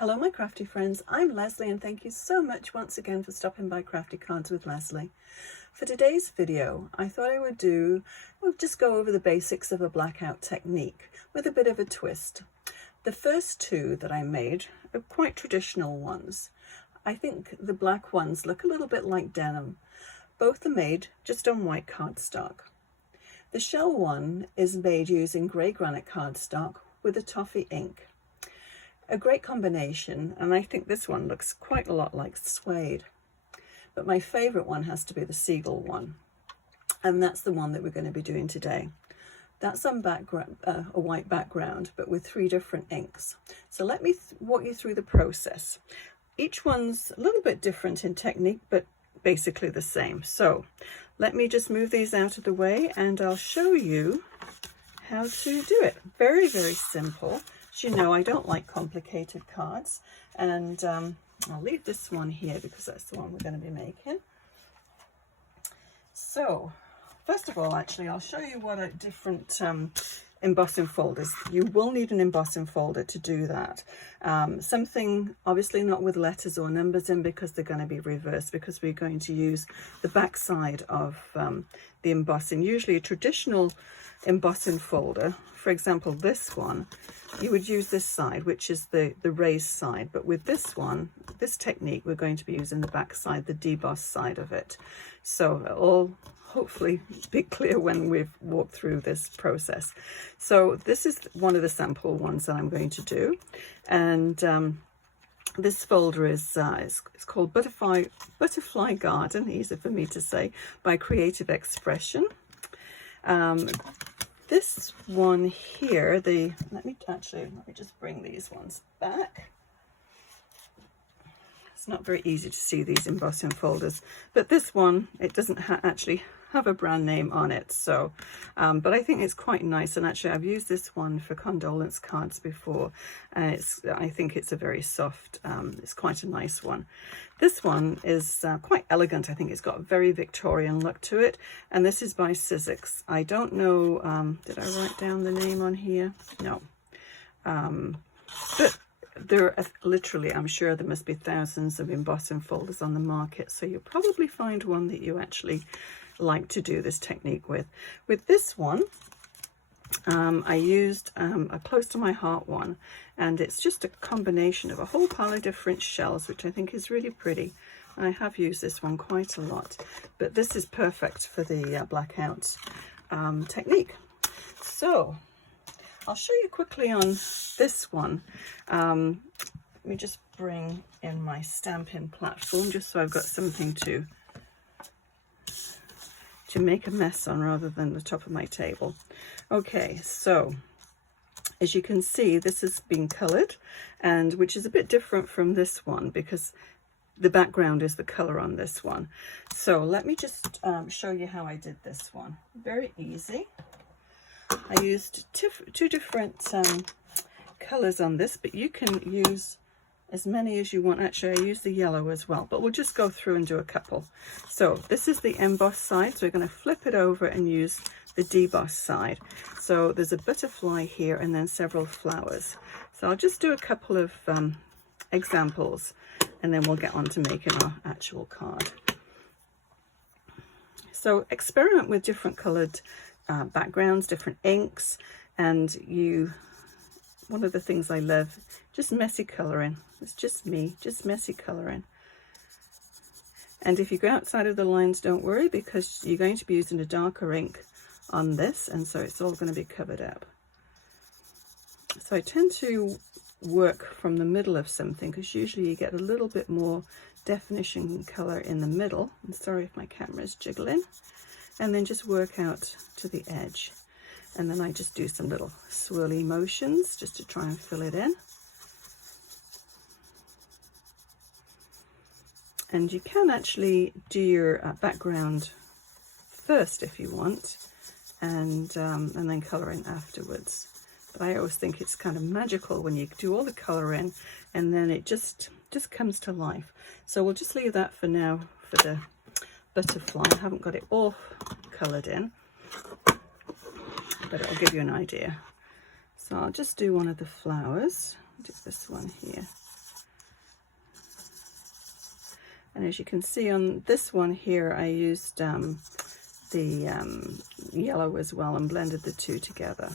Hello my crafty friends, I'm Lesley and thank you so much once again for stopping by Crafty Cards with Lesley. For today's video I thought I would just go over the basics of a blackout technique with a bit of a twist. The first two that I made are quite traditional ones. I think the black ones look a little bit like denim. Both are made just on white cardstock. The shell one is made using grey granite cardstock with a toffee ink. A great combination, and I think this one looks quite a lot like suede. But my favourite one has to be the Seagull one, and that's the one that we're going to be doing today. That's on a white background, but with 3 different inks. So let me walk you through the process. Each one's a little bit different in technique, but basically the same. So let me just move these out of the way and I'll show you how to do it. Very, very simple. As you know, I don't like complicated cards, and I'll leave this one here because that's the one we're going to be making. So first of all, actually, I'll show you what a different embossing folders. You will need an embossing folder to do that. Something obviously not with letters or numbers in, because they're going to be reversed, because we're going to use the back side of the embossing. Usually a traditional embossing folder, for example this one, you would use this side, which is the raised side, but with this one, this technique, we're going to be using the back side, the debossed side of it. So it'll hopefully be clear when we've walked through this process. So this is one of the sample ones that I'm going to do, and this folder is it's called Butterfly Garden, easy for me to say, by Creative Expression. This one here, let me just bring these ones back. It's not very easy to see these embossing folders, but this one, it doesn't actually have a brand name on it, so but I think it's quite nice, and actually I've used this one for condolence cards before, and I think it's a very soft, it's quite a nice one. This one is quite elegant. I think it's got a very Victorian look to it, and this is by Seagulls. I don't know, did I write down the name on here? No, but there are literally, I'm sure there must be thousands of embossing folders on the market, so you'll probably find one that you actually like to do this technique with. With this one, I used a close to my heart one, and it's just a combination of a whole pile of different shells, which I think is really pretty. I have used this one quite a lot, but this is perfect for the blackout technique. So I'll show you quickly on this one. Let me just bring in my Stampin platform just so I've got something to make a mess on rather than the top of my table. Okay, so as you can see, this has been colored, and which is a bit different from this one because the background is the color on this one. So let me just show you how I did this one. Very easy. I used 2 different colors on this, but you can use as many as you want. Actually, I use the yellow as well, but we'll just go through and do a couple. So this is the embossed side, so we're going to flip it over and use the debossed side. So there's a butterfly here and then several flowers. So I'll just do a couple of examples, and then we'll get on to making our actual card. So experiment with different colored backgrounds, different inks, and one of the things I love, just messy coloring. It's just me, just messy coloring. And if you go outside of the lines, don't worry, because you're going to be using a darker ink on this, and so it's all going to be covered up. So I tend to work from the middle of something, because usually you get a little bit more definition and color in the middle. I'm sorry if my camera is jiggling. And then just work out to the edge. And then I just do some little swirly motions just to try and fill it in. And you can actually do your background first if you want, and then color in afterwards. But I always think it's kind of magical when you do all the color in, and then it just comes to life. So we'll just leave that for now for the butterfly. I haven't got it all colored in, but it'll give you an idea. So I'll just do one of the flowers. Do this one here. And as you can see on this one here, I used the yellow as well and blended the two together.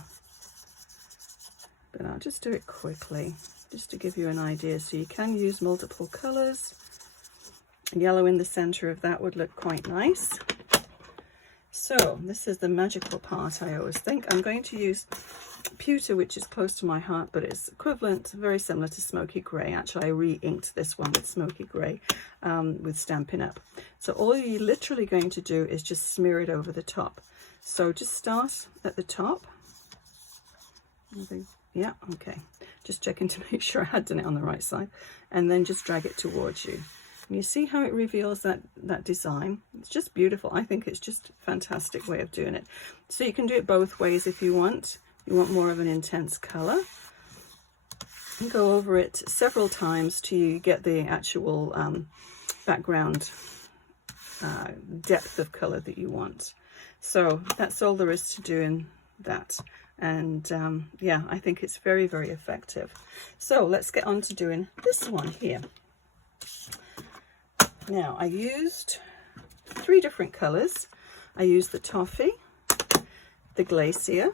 But I'll just do it quickly, just to give you an idea. So you can use multiple colors. Yellow in the center of that would look quite nice. So this is the magical part, I always think. I'm going to use pewter, which is close to my heart, but it's equivalent, very similar to Smoky Grey. Actually, I re-inked this one with Smoky Grey with Stampin' Up. So all you're literally going to do is just smear it over the top. So just start at the top. Yeah, okay. Just checking to make sure I had done it on the right side. And then just drag it towards you. And you see how it reveals that design? It's just beautiful. I think it's just a fantastic way of doing it. So you can do it both ways if you want. You want more of an intense color. And go over it several times till you get the actual background depth of color that you want. So that's all there is to doing that. And yeah, I think it's very, very effective. So let's get on to doing this one here. Now, I used 3 different colors. I used the Toffee, the Glacier,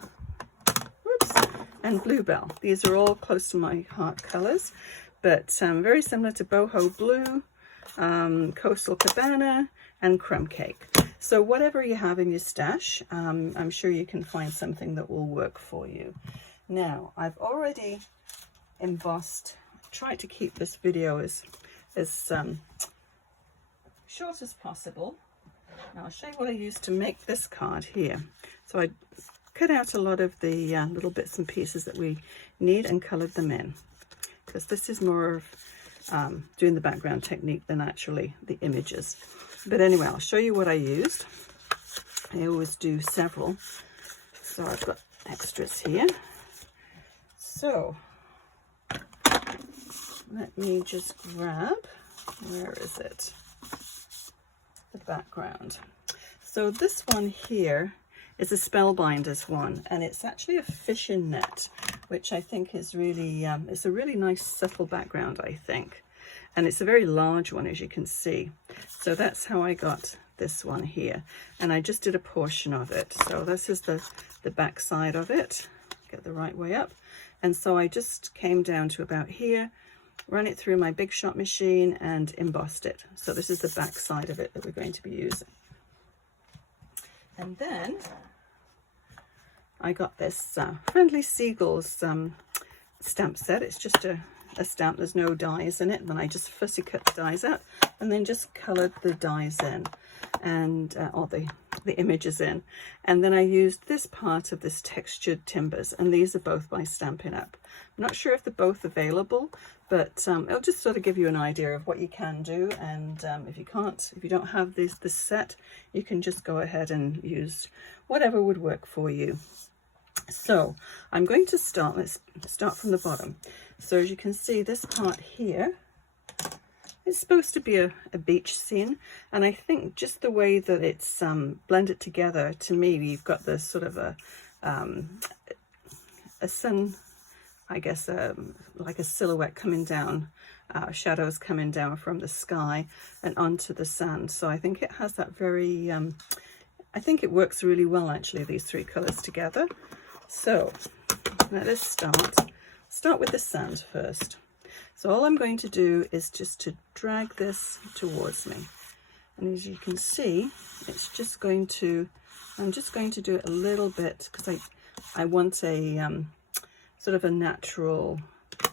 and Bluebell. These are all close to my heart colors, but very similar to Boho Blue, Coastal Cabana, and Crumb Cake. So whatever you have in your stash, I'm sure you can find something that will work for you. Now, I've already embossed, tried to keep this video as short as possible. Now I'll show you what I used to make this card here. So I cut out a lot of the little bits and pieces that we need and colored them in, because this is more of doing the background technique than actually the images. But anyway, I'll show you what I used. I always do several, so I've got extras here. So let me just grab, where is it? The background. So this one here is a Spellbinder's one, and it's actually a fishing net, which I think is really, it's a really nice subtle background, I think. And it's a very large one, as you can see. So that's how I got this one here. And I just did a portion of it. So this is the back side of it. Get the right way up. And so I just came down to about here, ran it through my Big Shot machine and embossed it. So this is the back side of it that we're going to be using. And then I got this Friendly Seagulls stamp set. It's just a stamp, there's no dies in it, and then I just fussy cut the dies out and then just colored the dies in, and or the images in. And then I used this part of this textured timbers, and these are both by Stampin' Up. I'm not sure if they're both available, but it'll just sort of give you an idea of what you can do. And if you don't have this set, you can just go ahead and use whatever would work for you. So I'm going to start, let's start from the bottom. So as you can see, this part here is supposed to be a beach scene, and I think just the way that it's blended together, to me, you've got this sort of a sun, I guess, like a silhouette coming down, shadows coming down from the sky and onto the sand. So I think it has that very, I think it works really well, actually, these 3 colors together. So let us start with the sand first. So all I'm going to do is just to drag this towards me. And as you can see, it's just going to, I'm just going to do it a little bit, because I want a sort of a natural,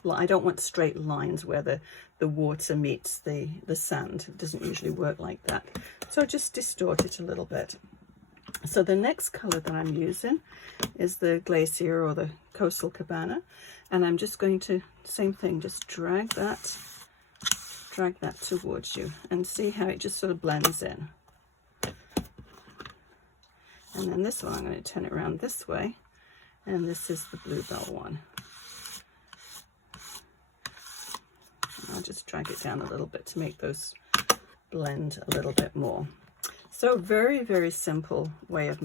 I don't want straight lines where the water meets the sand. It doesn't usually work like that. So just distort it a little bit. So the next color that I'm using is the Glacier or the Coastal Cabana, and I'm just going to, same thing, just drag that towards you and see how it just sort of blends in. And then this one, I'm going to turn it around this way, and this is the Bluebell one. I'll just drag it down a little bit to make those blend a little bit more. So very, very simple way of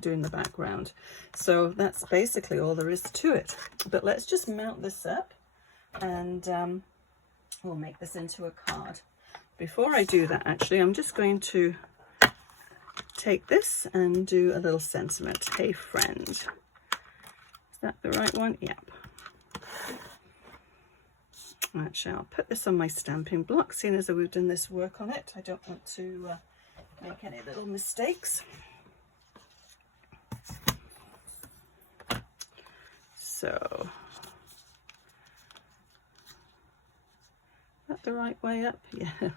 doing the background. So that's basically all there is to it. But let's just mount this up, and we'll make this into a card. before I do that, actually, I'm just going to take this and do a little sentiment. Hey friend. Is that the right one? Yep. Actually, I'll put this on my stamping block, seeing as we've done this work on it. I don't want to make any little mistakes. So, is that the right way up? Yeah,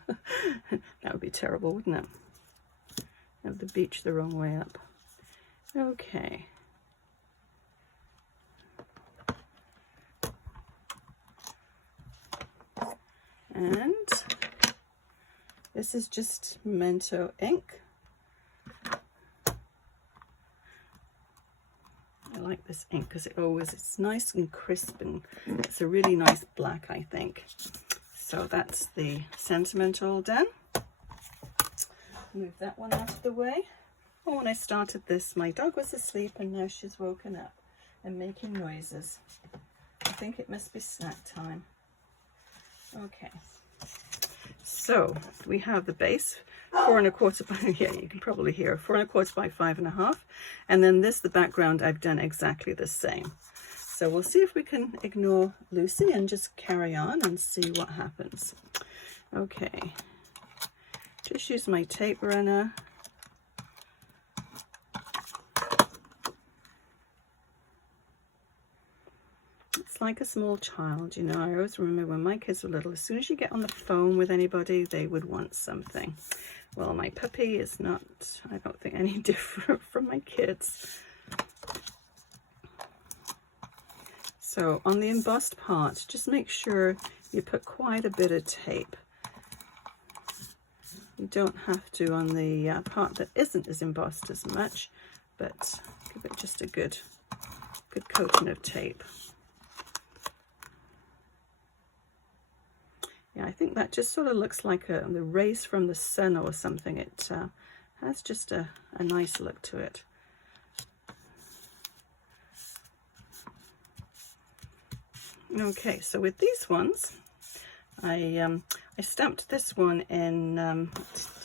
that would be terrible, wouldn't it? Have the beach the wrong way up. Okay. And this is just memento ink. I like this ink because it's nice and crisp, and it's a really nice black, I think. So that's the sentiment all done. Move that one out of the way. Oh, when I started this, my dog was asleep and now she's woken up and making noises. I think it must be snack time. Okay, so we have the base, 4 1/4 by, yeah, you can probably hear, 4 1/4 by 5 1/2, and then this, the background, I've done exactly the same. So we'll see if we can ignore Lucy and just carry on and see what happens. Okay, just use my tape runner. It's like a small child, you know. I always remember when my kids were little, as soon as you get on the phone with anybody, they would want something. Well, my puppy is not, I don't think, any different from my kids. So on the embossed part, just make sure you put quite a bit of tape. You don't have to on the part that isn't as embossed as much, but give it just a good coating of tape. Yeah, I think that just sort of looks like the rays from the sun or something. It has just a nice look to it. Okay, so with these ones, I stamped this one in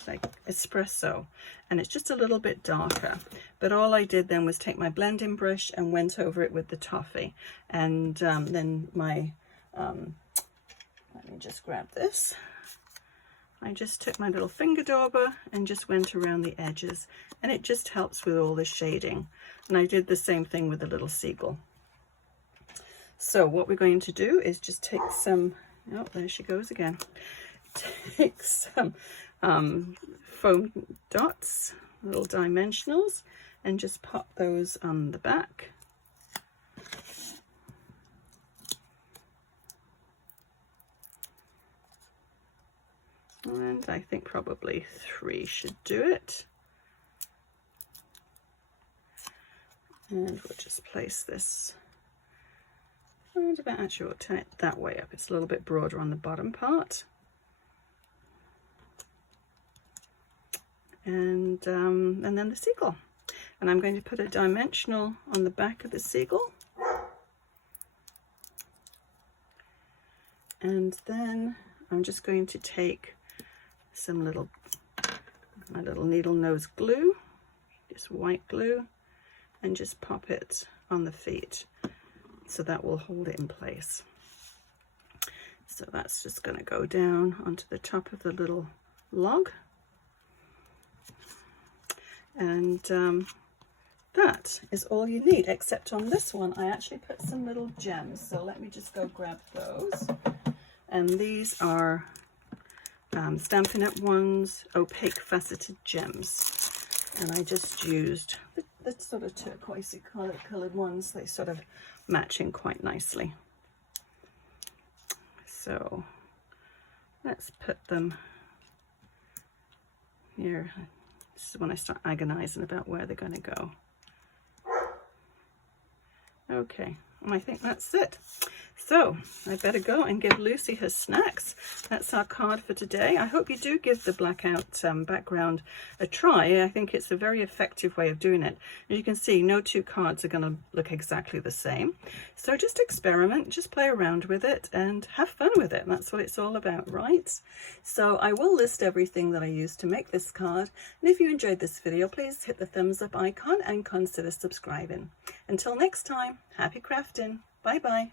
like espresso, and it's just a little bit darker. But all I did then was take my blending brush and went over it with the toffee, and then my let me just grab this. I just took my little finger dauber and just went around the edges, and it just helps with all the shading. And I did the same thing with the little seagull. So what we're going to do is just take some, oh, there she goes again. Take some foam dots, little dimensionals, and just pop those on the back. And I think probably 3 should do it. And we'll just place this. Actually, we'll turn it that way up. It's a little bit broader on the bottom part. And then the seagull. And I'm going to put a dimensional on the back of the seagull. And then I'm just going to take some my little needle nose glue, just white glue, and just pop it on the feet, so that will hold it in place. So that's just going to go down onto the top of the little log. And that is all you need, except on this one I actually put some little gems. So let me just go grab those. And these are Stampin' Up! Ones, Opaque Faceted gems. And I just used the sort of turquoisey coloured ones. They sort of match in quite nicely. So let's put them here. This is when I start agonizing about where they're going to go. Okay, and I think that's it. So I better go and give Lucy her snacks. That's our card for today. I hope you do give the blackout background a try. I think it's a very effective way of doing it. As you can see, no two cards are going to look exactly the same. So just experiment, just play around with it and have fun with it. That's what it's all about, right? So I will list everything that I used to make this card. And if you enjoyed this video, please hit the thumbs up icon and consider subscribing. Until next time, happy crafting. Bye bye.